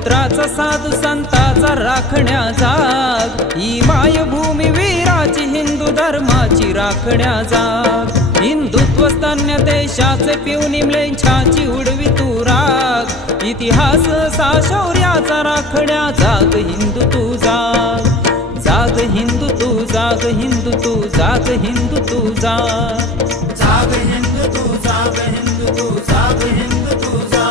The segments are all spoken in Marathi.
पुत्राचा साधू संताचा राखण्या जाग. ही मायभूमी वीराची हिंदू धर्माची राखण्या जाग. हिंदुत्व स्तन्य देशाचे पिवणी छाची उडवी तू राग. इतिहास सा शौर्याचा राखण्या जाग हिंदू तू जाग. जाग हिंदू तू जाग हिंदू तू जाग हिंदू तू जाग. जाग हिंद तू जाग हिंदू तू जाग हिंद तू जाग.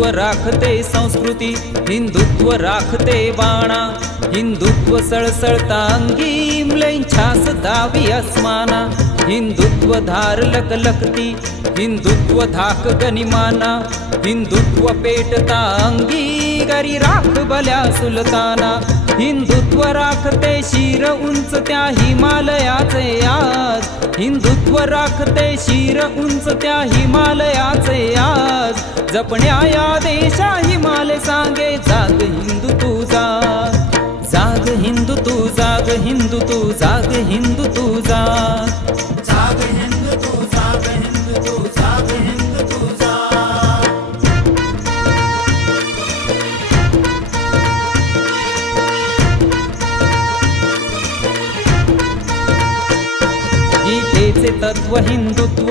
हिंदुत्व राखते संस्कृती हिंदुत्व राखते बाणा. हिंदुत्व सळसळता अंगी छास दावी अस्माना. हिंदुत्व धार लक लकती हिंदुत्व धाक गनिमाना. हिंदुत्व पेटता अंगी गरी राख भल्या सुलताना. हिंदुत्व राखते शिर उंच त्या हिमालयाचे आज. हिंदुत्व राखते शिर उंच त्या हिमालयाचे आज. जपण्या या देशा हिमालय सांगे जाग हिंदू तुझा जाग हिंदू तू जाग हिंदू तू जाग हिंदू तू जाग. जाग हिंदू सत्व हिंदुत्व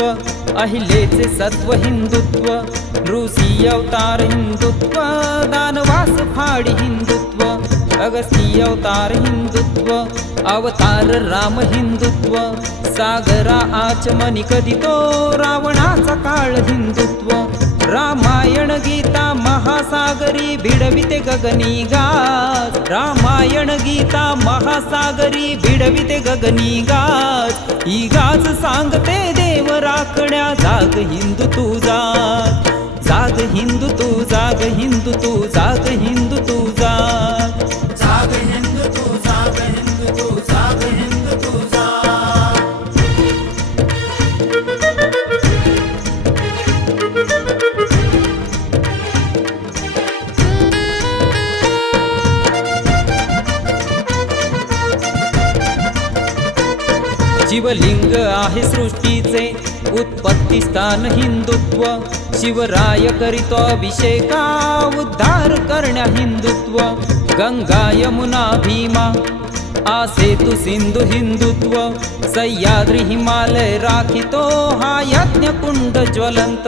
अहिलेचे सत्व हिंदुत्व ऋषी अवतार हिंदुत्व दानवास फाडी हिंदुत्व अगस्ती अवतार हिंदुत्व अवतार राम हिंदुत्व सागरा आचमनी कधी तो रावणाचा काळ हिंदुत्व रामायण गीता महासागरी भिडविते गगनी गाज रामायण गीता महासागरी भिडविते गगनी गाज. ही गाज सांगते देव राखण्या जाग हिंदू तू जाग. जाग हिंदू तू जाग हिंदू तू जाग हिंदू तू जाग जाग. शिवलिंग आहे सृष्टीचे. उत्पत्ती स्थान हिंदुत्व. शिवराय करीतो अभिषेका उद्धार करण्या हिंदुत्व. गंगा यमुना भीमा आसे तू सिंधु हिंदुत्व. सह्याद्री हिमालय राखितो हा यज्ञ कुंड ज्वलंत.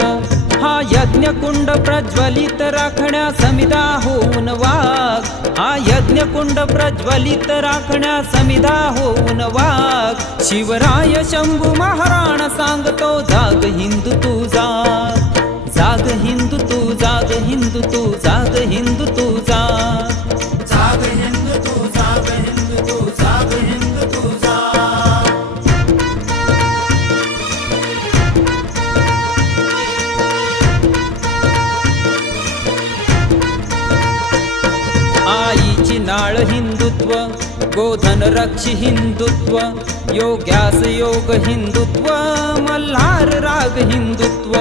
हा यज्ञ कुंड प्रज्वलित राखण्या समिदा होऊन वाघ. हा यज्ञ कुंड प्रज्वलित राखण्या समिधा होऊन वाघ. शिवराय शंभू महाराण सांगतो जाग हिंदू तू जाग. जाग हिंदू तू जाग हिंदू तू जाग हिंदू तू आईची नाळ हिंदुत्व गोधन रक्षी हिंदुत्व योग्यास योग हिंदुत्व मल्हार राग हिंदुत्व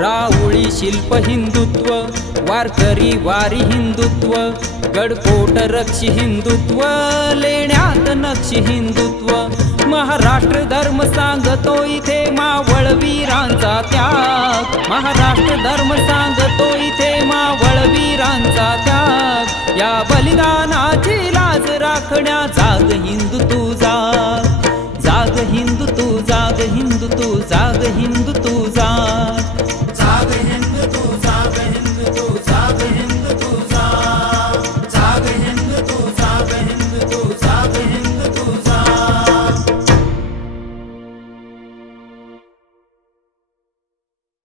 राऊळी शिल्प हिंदुत्व वारकरी वारी हिंदुत्व गडकोट रक्षी हिंदुत्व लेण्यात नक्षी हिंदुत्व महाराष्ट्र धर्म सांगतो इथे मावळ वीरांचा त्याग महाराष्ट्र धर्म सांगतो या बलिदानाची लाज राखण्या जाग हिंदू तू जाग. जाग हिंदू तू जाग हिंदू तू जाग हिंदू